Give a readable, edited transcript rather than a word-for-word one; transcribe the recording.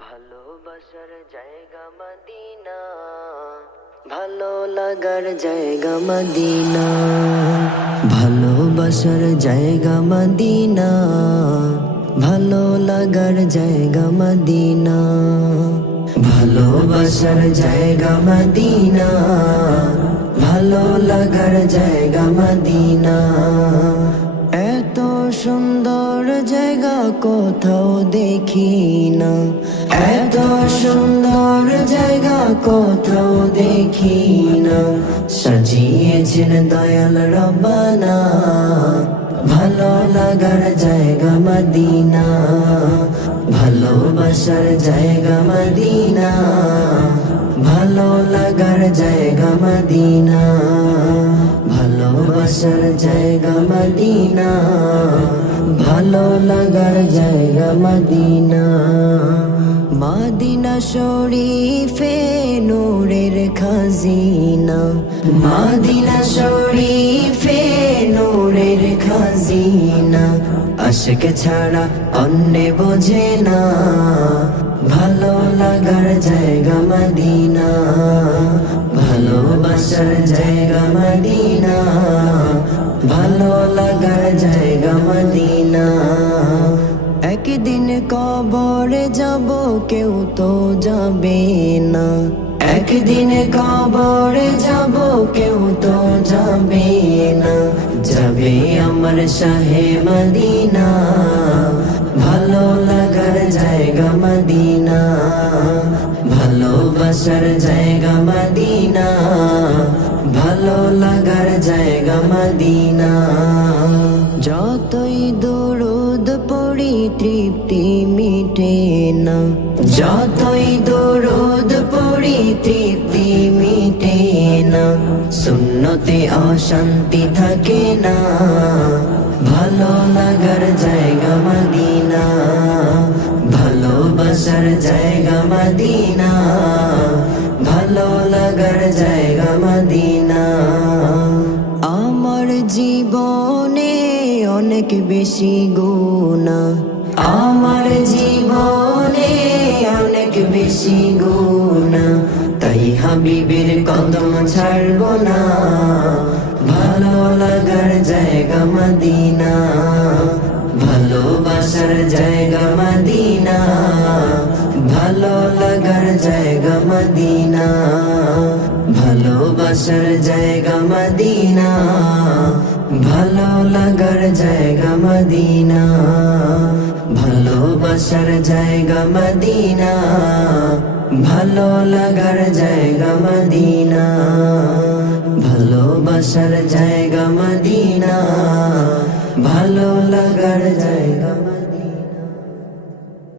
ভালোবাসার জায়গা মদিনা, ভালো লাগার জায়গা মদিনা। ভালোবাসার জায়গা মদিনা, ভালো লাগার জায়গা মদিনা। ভালোবাসার জায়গা মদিনা, ভালো লাগার জায়গা মদিনা। এত সুন্দর জায়গা কোথাও দেখি না, এত সুন্দর জায়গা কোথাও দেখি না। সাজিয়েছেন দয়াল রব্বানা, ভালো লাগার জায়গা মদিনা। ভালোবাসার জায়গা মদিনা, ভালো লাগার জায়গা মদিনা। ভালোবাসার জায়গা মদিনা, ভালো লাগার জায়গা মদিনা। মদিনা শরীফে নূরের খাজিনা, মদিনা শরীফে নূরের খাজিনা। আশিক ছাড়া অন্য বোঝে না, ভালো লাগার জায়গা মদিনা। ভালোবাসার জায়গা মদিনা, ভালো লাগার জায়গা মদিনা। একদিন কবরে যাব কেউ তো যাবে না, একদিন কবরে যাব কেউ তো যাবে না। যাবে আমার শাহে মদিনা, ভালো লাগার জায়গা মদিনা। ভালোবাসার জায়গা মদিনা, ভালো লাগার জায়গা মদিনা। যতই দরুদ পড়ি তৃপ্তি মিটে না, যতই দরুদ পড়ি তৃপ্তি মিটে না। সুন্নতে অশান্তি থাকে না, ভালো লাগার জায়গা মদিনা। ভালোবাসার জায়গা মদিনা, ভালো লাগার জায়গা মদিনা। আমার জীবনে অনেক বেশি গুনাহ, আমার জীবনে অনেক বেশি গুনাহ। তাই হাবিবের কদম ছাড়বো না, ভালো লাগার জায়গা মদিনা। ভালোবাসার জায়গা মদিনা, ভালো লাগার জায়গা মদিনা। ভালোবাসার জায়গা মদিনা, ভালো লাগার জায়গা মদিনা। ভালোবাসার জায়গা মদিনা, ভালো লাগার জায়গা মদিনা। ভালোবাসার জায়গা মদিনা, ভালো লাগার জায়গা মদিনা।